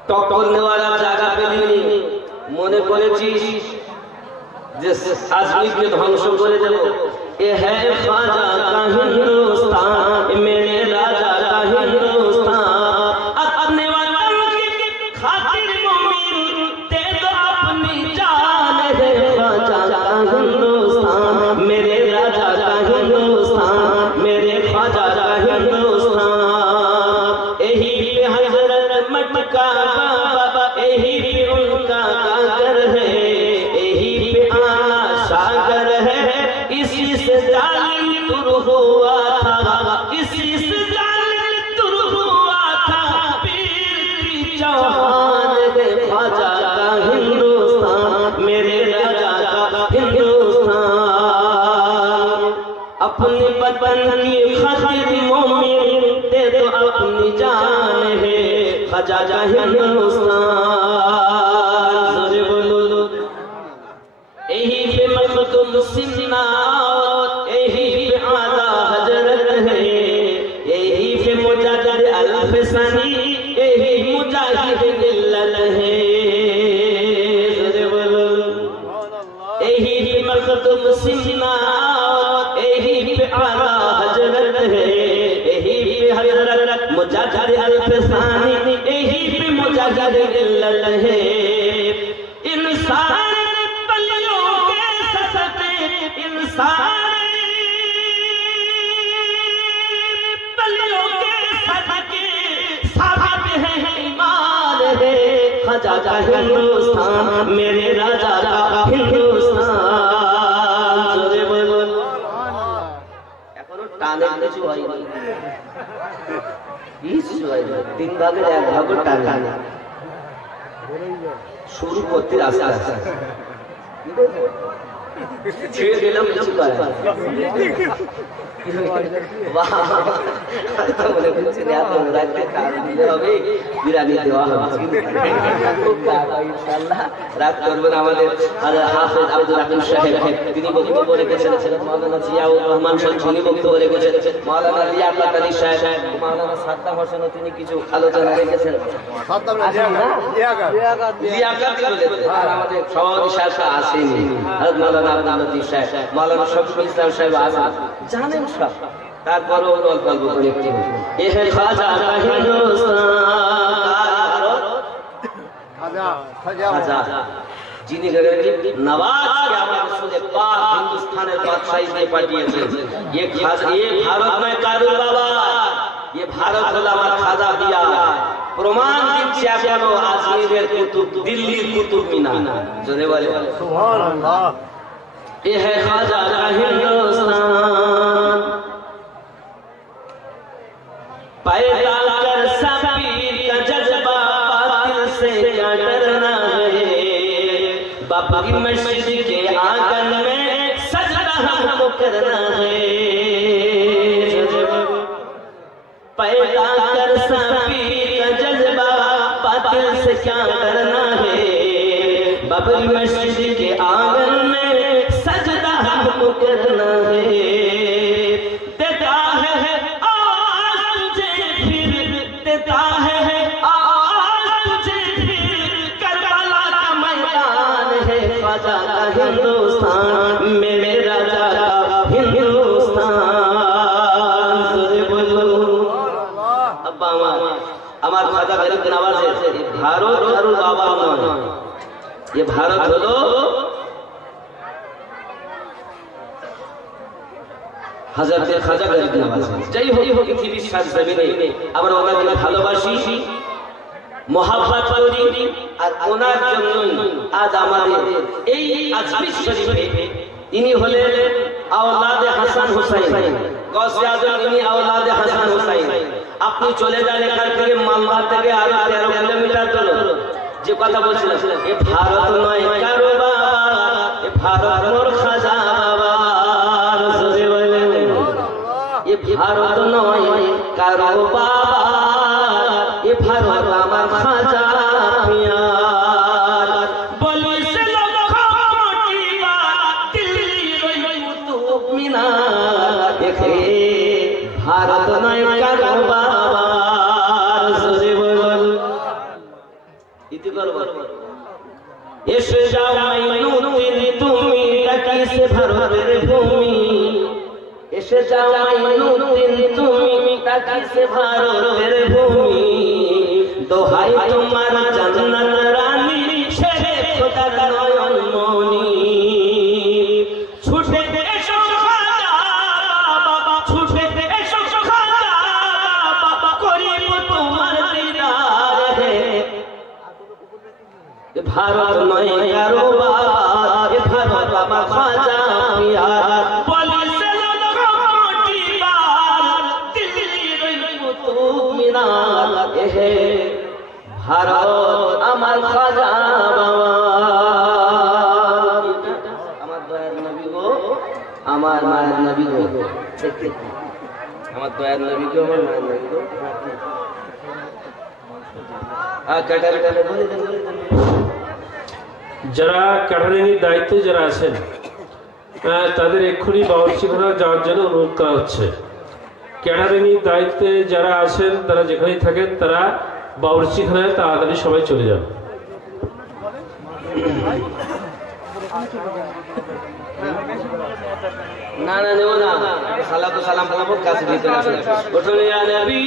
টক্কর নেওয়ার জায়গা পেলিনি, মনে করেছিস যে আজমিরকে ধ্বংস করে দেব। এ হ্যাঁ খাজা কা হিন্দুস্তান, মেরে রাজা কা হিন্দুস্তান, अपने वतन की खातिर मोमिन दे दो अपनी जान है। खाजा का हिंदुस्तान, मेरे राजा का हिंदुस्तान, मेरे ख्वाजा का हिंदुस्तान। यही पे हजरत मक्का बाबा, यही पे उनका घर है, यही सागर है, इसी से जालिम तुर हुआ था, इसी से जालिम तुर हुआ था। पीर चौहान है ख्वाजा का हिंदुस्तान, मेरे राजा का हिंदुस्तान। अपने वतन की खातिर मोमिन दे दो अपनी जान है, ख्वाजा का हिंदुस्तान। जोरे बोलो यही पे मखदूम सिन्ना, यही पे आला हजरत है, यही पे मुजाहिद अल-फसानी, यही मुजाहिद मिल्लत है। जोरे बोलो यही पे मखदूम सिन्ना, यही पे आला हजरत है, यही पे हजरत मुजाहिद अल-फसानी, यही पे मुजाहिद मिल्लत है। इंसान बलियों के ससते, इंसान बलियों के सदके साबित है ईमान है, ख्वाजा का हिंदुस्तान, मेरे राजा का हिंदुस्तान। जोरे बोलो এখনো টানে কিছু হয়নি, কিছু হয়নি, 3 ভাগের 1 ভাগও টানে শুরু করতে আস্তে আস্তে ছেড়ে দিলাম কিছু করে মনে করছেন এত রাখতে দিতে হবে, বিরানি দেওয়া হবে ইনশাআল্লাহ। রাগ করবেন আমাদের হাফেজ আব্দুল হাকিম সাহেব, তিনি বক্তব্য রেখেছেন। মাওলানা জিয়াউর রহমান সাহেব তিনি বক্তব্য রেখেছেন। মাওলানা লিয়াকত আলী সাহেব, মাওলানা সাদ্দাম হোসেন তিনি কিছু আলোচনা রেখেছেন। আর আমাদের সভাপতি সাহেব আসেনি, মাওলানা আব্দুল লতিফ সাহেব, মাওলানা শফিকুল ইসলাম সাহেব আসেন, জানেন সব, তারপরও অল্প অল্প করে একটু এ হে খ্বাজা কা হিন্দুস্তান, যিনি নওয়াজ কে আমার রসুলে পাক হিন্দুস্তানের বাদশাহী দিয়ে পাঠিয়েছেন। ये भारत में कादर बाबा, ये भारत হলো আমার খাজা দিয়া, প্রমাণ দিচ্ছে এখনো আজমিরের কুতুব, দিল্লির কুতুব মিনার। জোরে বলে সুবহানাল্লাহ। ये है ख्वाजा का हिंदुस्तान, पैदा कर सबीर का जज्बा, बातिल से क्या डरना है। बाबा की मस्जिद के आंगन में सजदा हमको करना है। पैदा कर सबीर का जज्बा, बातिल से क्या डरना है। बाबा की मस्जिद के आंगन में सजदा हमको करना है। देता है आवाज तुझे फिर, देता है आवाज तुझे फिर, करबला का मैदान है, ख्वाजा का हिंदुस्तान, मेरे राजा का हिंदुस्तान। जोरे बोलो अब्बा আমার খাজা গরিব নওয়াজের ভারত কারুর বাবা নয়, ये भारत হলো হযরত খাজা গরিব নওয়াজ। যাই হোক পৃথিবীর সাত জমিনে আমরা ওনাকে ভালোবাসি, মোহাব্বত করি, আর ওনার জন্যই আজ আমাদের এই আজমির শরীফে ইনি হলেন আওলাদে হাসান হুসাইন, গৌসে আজম ইনি আওলাদে হাসান হুসাইন। আপনি চলে যান এখান থেকে, মালদা থেকে আরো 13 কিলোমিটার দূর। যে কথা বলছিলাম, এ ভারত নয় কারো বাবা, এ ভারত মোর খাজা বাবার। জোরে বলেন এ ভারত নয় কারো বাবা, এ ভারত আমার খাজা পিয়ার। বলি সে লক্ষ কোটি বার দিল্লির ওই কুতুব মিনার দেখে, ভারত নয় কারো বাবার। জোরে বলেন ইতি করব এসে যাও মাইনুদ্দিন তুমি ডাকি সে ভারতের ভূমি, এসে যাও মাইনুদ্দিন তুমি ডাকি সে ভারতের ভূমি। দোহাই তোমার জান্নাত রানী, ছেড়ে খোদার নয়ন মনি। ছুটে এসো খাজা বাবা, ছুটে এসো খাজা বাবা, করিব তোমার দিদার হে। ভারত নয় কারো বাবা, ভারত আমার খাজা পিয়ার বলেছিল কোটি বার দিল্লির কুতুব মিনার এহে ভারত আমার খাজা বাবা আমার দয়ার নবী গো আমার মায়ের নবী গো আমার দয়ার নবী গো আমার মায়ের নবী গো যারা ক্যাটারিংয়ের দায়িত্বে যারা আছেন তাদের এক্ষুনি বাবুর্চিখানা যাওয়ার জন্য অনুরোধ করা হচ্ছে। ক্যাটারিংয়ের দায়িত্বে যারা আছেন তারা যেখানেই থাকেন তারা বাবুর্চিখানায় তাড়াতাড়ি সবাই চলে যান। না না নেব না সালাম তো সালাম বলবো কাছে ভিতরে আসুন ওঠুন ইয়া নবী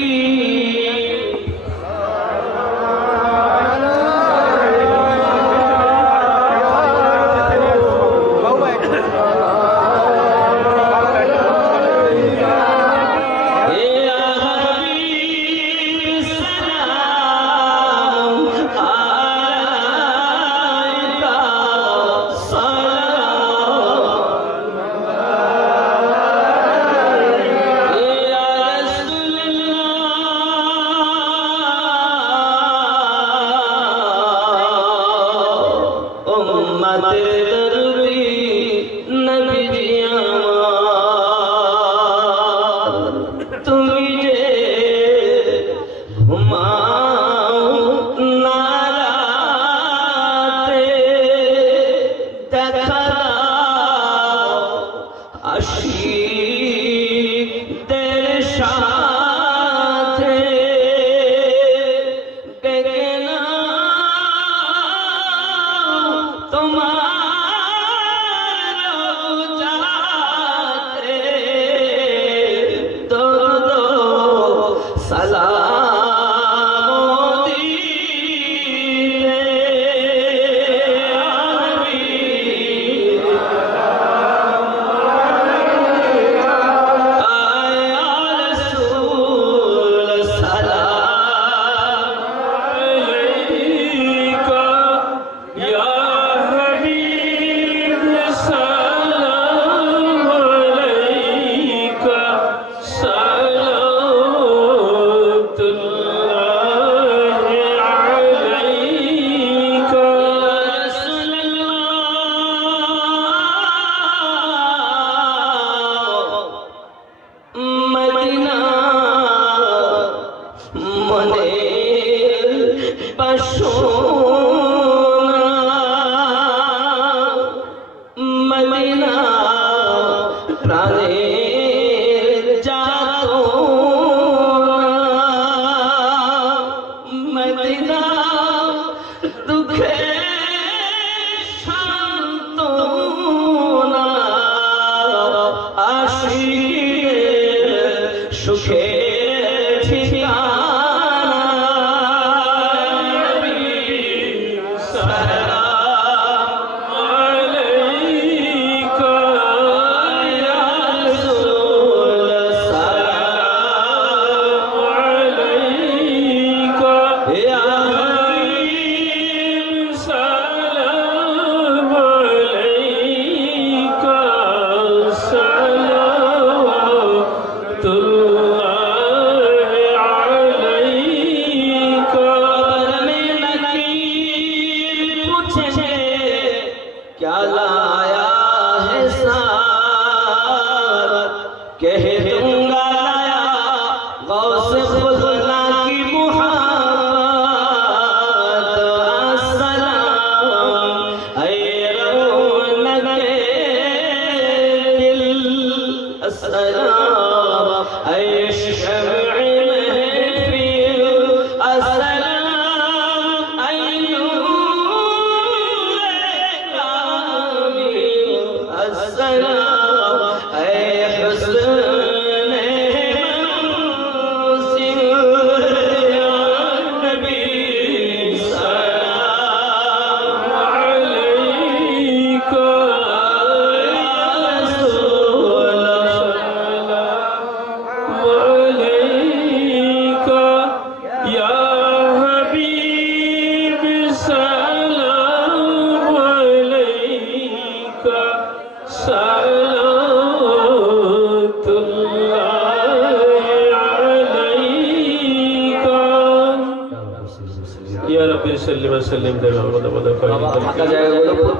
وسلم دائما ابدا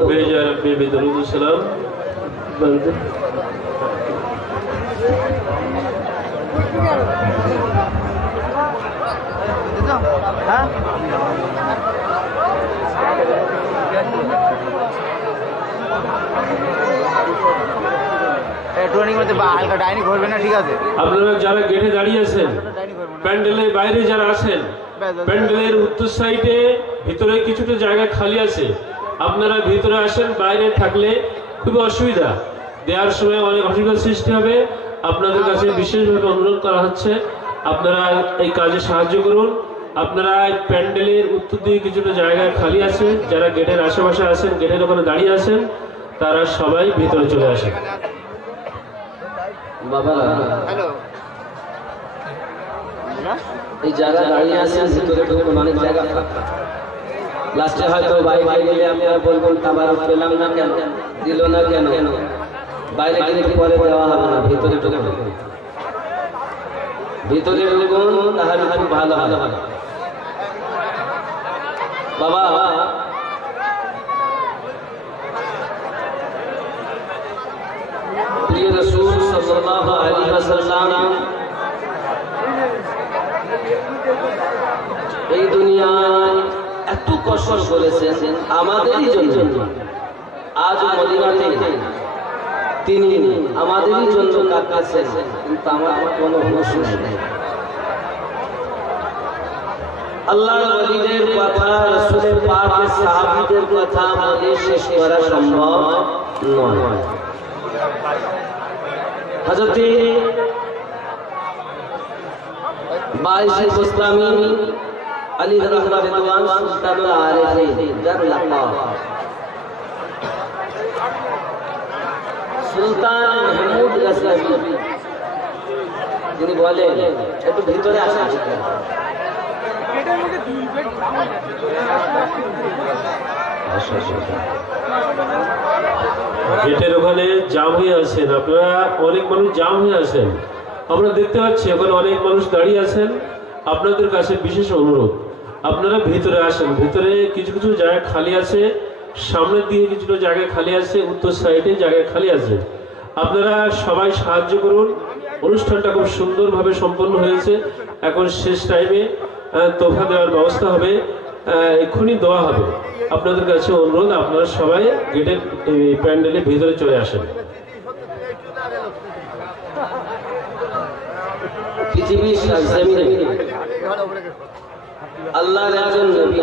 भेजा रब्बी बिदरूद सलाम बंद हां ট্রেনিং মধ্যে হালকা ডাইনিং করবে না, ঠিক আছে? আপনারা যারা গেটে দাঁড়িয়ে আছেন, প্যান্ডেলের বাইরে যারা আছেন, প্যান্ডেলের উত্তর সাইডে ভিতরে কিছুটা জায়গা খালি আছে, আপনারা ভিতরে আসেন। বাইরে থাকলে খুবই অসুবিধা, দেওয়ার সময় অনেক অসুবিধার সৃষ্টি হবে। আপনাদের কাছে বিশেষভাবে অনুরোধ করা হচ্ছে আপনারা এই কাজে সাহায্য করুন। আপনারা প্যান্ডেলের উত্তর দিকে কিছুটা জায়গা খালি আছে, যারা গেটের আশেপাশে আছেন, গেটের ওখানে দাঁড়িয়ে আছেন, তারা সবাই ভিতরে চলে আসেন। বাবা এই জায়গা দাঁড়িয়ে আছেন, ভিতরে ঢুকুন, অনেক জায়গা ফাঁকা। লাস্টে হয়তো বাইরে গেলে আপনারা বলবেন তাবারুক পেলাম না কেন, দিল না কেন। বাইরে গেলে পরে দেওয়া হবে না, ভিতরে ঢুকুন, ভিতরে ঢুকুন, তাহলে খুব ভালো ভালো হবে। বাবা প্রিয় রাসূল সাল্লাল্লাহু আলাইহি ওয়াসাল্লাম এই দুনিয়ায় এত কষ্ট করেছেন আমাদেরই জন্য। আজ মদিনাতে তিনি আমাদেরই জন্য কাঁদতেছেন, কিন্তু আমার কোনো হুঁশ নেই। আল্লাহর ওলিদের কথা, রাসূলের পাকের সাহাবীদের কথা বলে শেষ করা সম্ভব নয়। হযরত বাইশে গোস্তামি আলী রাদিয়াল্লাহু আনহু সুলতানুল আরিফিন যার লাকাব সুলতান মাহমুদ গজনভী, তিনি বলেন একটু ভিতরে আসেন। গেটের ওখানে জাম হয়ে আছেন, আপনারা অনেক মানুষ জাম হয়ে আছেন, আমরা দেখতে পাচ্ছি ওখানে অনেক মানুষ দাঁড়িয়ে আছেন। আপনাদের কাছে বিশেষ অনুরোধ, আপনারা ভিতরে আসেন। ভিতরে কিছু কিছু জায়গা খালি আছে, সামনের দিকে কিছুটা জায়গা খালি আছে, উত্তর সাইডে জায়গা খালি আছে। আপনারা সবাই সাহায্য করুন। অনুষ্ঠানটা খুব সুন্দরভাবে সম্পন্ন হয়েছে। এখন শেষ টাইমে তোফা দেওয়ার ব্যবস্থা হবে, এক্ষুনি দেওয়া হবে। আপনাদের কাছে অনুরোধ, আপনারা সবাই গেটের প্যান্ডেলের ভিতরে চলে আসেন। পৃথিবীর জমিনে আল্লাহর একজন নবী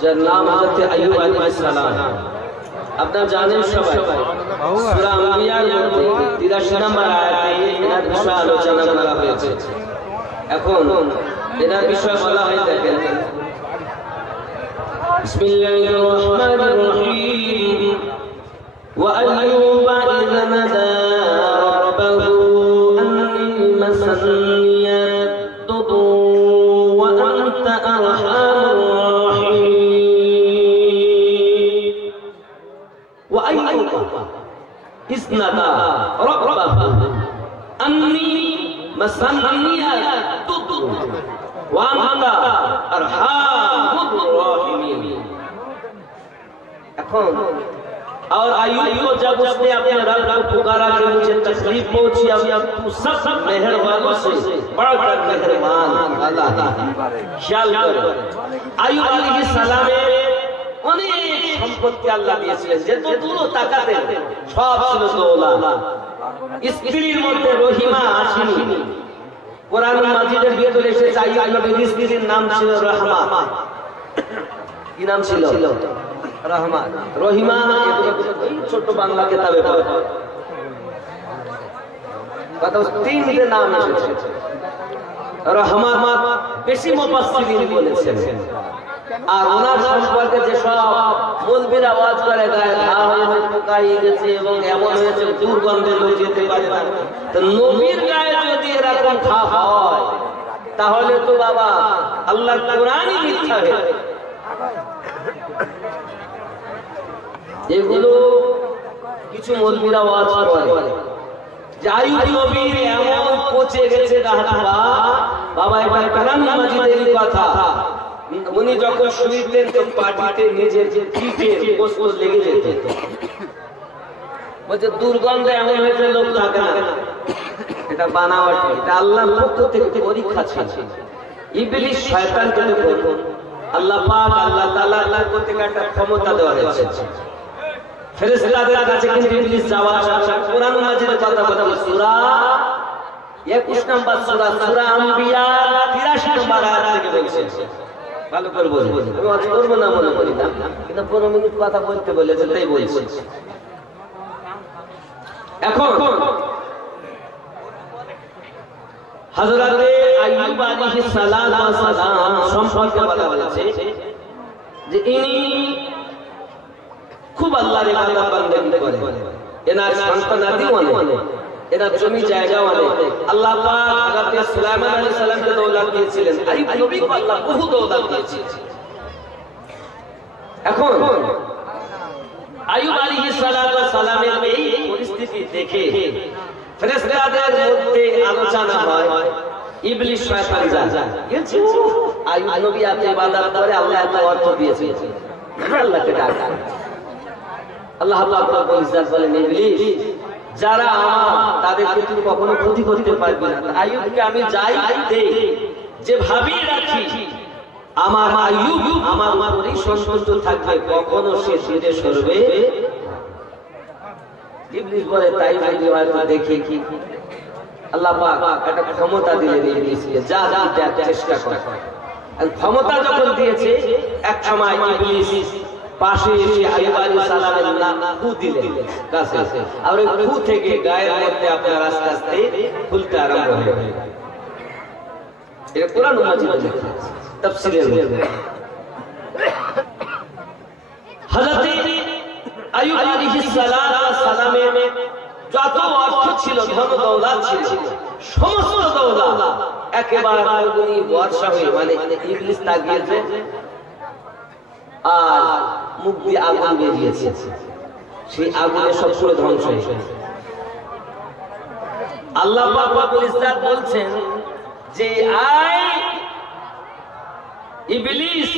যার নাম হযরত আইয়ুব আলাইহিস সালাম, আপনারা জানেন সবাই, সূরা আম্বিয়ার মধ্যে 83 নম্বর আয়াতে এর বিষয়ে আলোচনা করা হয়েছে। এখন এর বিষয়ে বলা হয়, দেখেন বিসমিল্লাহির রহমানির রহিম ওয়া আইয়ুবা ইযা নাদা রাব্বাহু আন্নী মাসান্নিয়া দুরু ওয়া আনতা আরহামুর রাহিম ওয়া আইয়ুবা ইয নাদা রাব্বাহু আন্নী মাসান্নিয়া দুরু ওয়া আনতা আরহামুর রাহিম। এখন और अय्यूब को जब उसने अपने रब को पुकारा कि मुझे तकलीफ पहुंची, अब तू सब मेहरबानों से बढ़कर मेहरबान अल्लाह ख्याल कर। अय्यूब अलैहिस সালামের অনেক সম্পত্তি আল্লাহ দিয়েছিলেন, যতদূর তাকাতেন সব ছিল দৌলত। স্ত্রীর মধ্যে রহিমা আসেনি। কোরআন মাজিদের ভিতরে এসেছে আইয়ুব নবীর স্ত্রীর নাম ছিল রহমা। কি নাম ছিল? রহমান। রহিমা ছোট বাংলা কিতাবে পাওয়া যায়। কত তিনটে নাম এসেছে। রহমান বেশি মুফাসসিরিন বলেছেন। আর ওনার সম্পর্কে যে সব মুলবির আওয়াজ করে গায়ে ঘা হয়ে পোকাই গেছে এবং এমন হয়েছে দুর্গন্ধে লোক যেতে পারে না, তো নবীর গায়ে যদি এরকম ঘা হয় তাহলে তো বাবা আল্লাহর কোরআনই মিথ্যা হয়ে যাবে। এগুলো কিছু মুলবিরা ওয়াজ করে যে আইয়ুব নবীর এমন পচে গেছে বাবা, এটা কোরআন মাজিদের কথা। উনি যখন শুইতেন তো পাটিতে নিজের যে পিঠের গোস্ত লেগে যেত। বলছে দুর্গন্ধে এমন হয়েছে লোক থাকে না, এটা বানাওয়াটি, এটা আল্লাহর পক্ষ থেকে পরীক্ষা ছিল। ইবলিস শয়তানকে দেখুন আল্লাহ পাক আল্লাহ তাআলার পক্ষ থেকে একটা ক্ষমতা দেওয়া হয়েছে। ফেরেশতাদের কাছে কিন্তু ইবলিস যাওয়া আসা, কোরআন মাজিদের কথা বলতে সূরা 21 নম্বর সূরা সূরা আম্বিয়া 83 নম্বর আয়াত থেকে বলছে। ভালো করে বলবো, আমি আজ করবো না মনে করি না, কিন্তু 15 মিনিট কথা বলতে বলেছে তাই বলছি। এখন হযরতে আইয়ুব আলাইহিস সালাম সম্পর্কে বলা হয়েছে যে ইনি খুব আল্লাহর ইবাদত বান্দাগি করেন, এনার সন্তানাদি অনেক, এনার জমি জায়গা অনেক। আল্লাহ পাক হযরতে সুলাইমান আলাইহিস সালামকে দৌলত দিয়েছিলেন, আইয়ুব নবীকে আল্লাহ বহু দৌলত দিয়েছিলেন। এখন আইয়ুব আলাইহিস সালামের এই পরিস্থিতি দেখে ফেরেশতাদের মধ্যে আলোচনা হয়, ইবলিস শয়তান যায় গেছে আইয়ুব নবী আপনি ইবাদত করে আল্লাহ এত অর্থ দিয়েছে, আল্লাহকে ডাকা। আল্লাহ পাক রব্বুল ইজ্জত বলেন ইবলিস যারা আমার তাদেরকে তুমি কখনো ক্ষতি করতে পারবে না। আইয়ুবকে আমি যাই দেই, যে ভাবিয়ে রাখি আমার আইয়ুব আমার উপরই সন্তুষ্ট থাকবে, কখনো সে ফিরে সরবে। ইবলিস বলে তাই যদি হয়তো দেখি কি আল্লাহ পাক একটা ক্ষমতা দিলেন ইবলিসকে, যা দেখার চেষ্টা কর। ক্ষমতা যখন দিয়েছে এক সময় ইবলিস পাশে এসে আইয়ুব আলাইহিস সালামের নাম ফু দিলেন কাছে, আর ওই ফু থেকে গায়ের মধ্যে আপনার আস্তে আস্তে ফুলতে আরম্ভ হয়ে গেল। এটা কোরআন মাজিদে লেখা আছে তাফসীরের মধ্যে। হযরত আইয়ুব আলাইহিস সালামের যত অর্থ ছিল, ধন দৌলত ছিল, সমস্ত দৌলত একেবারে আগুনে বর্ষা হয়ে, মানে ইবলিস তাকিয়েছে আর মুখ দিয়ে আগুন বেরিয়েছে, সেই আগুনে সব পুরো ধ্বংস হয়ে গেছে। আল্লাহ পাক রব্বুল ইজ্জত বলছেন যে আয় ইবলিস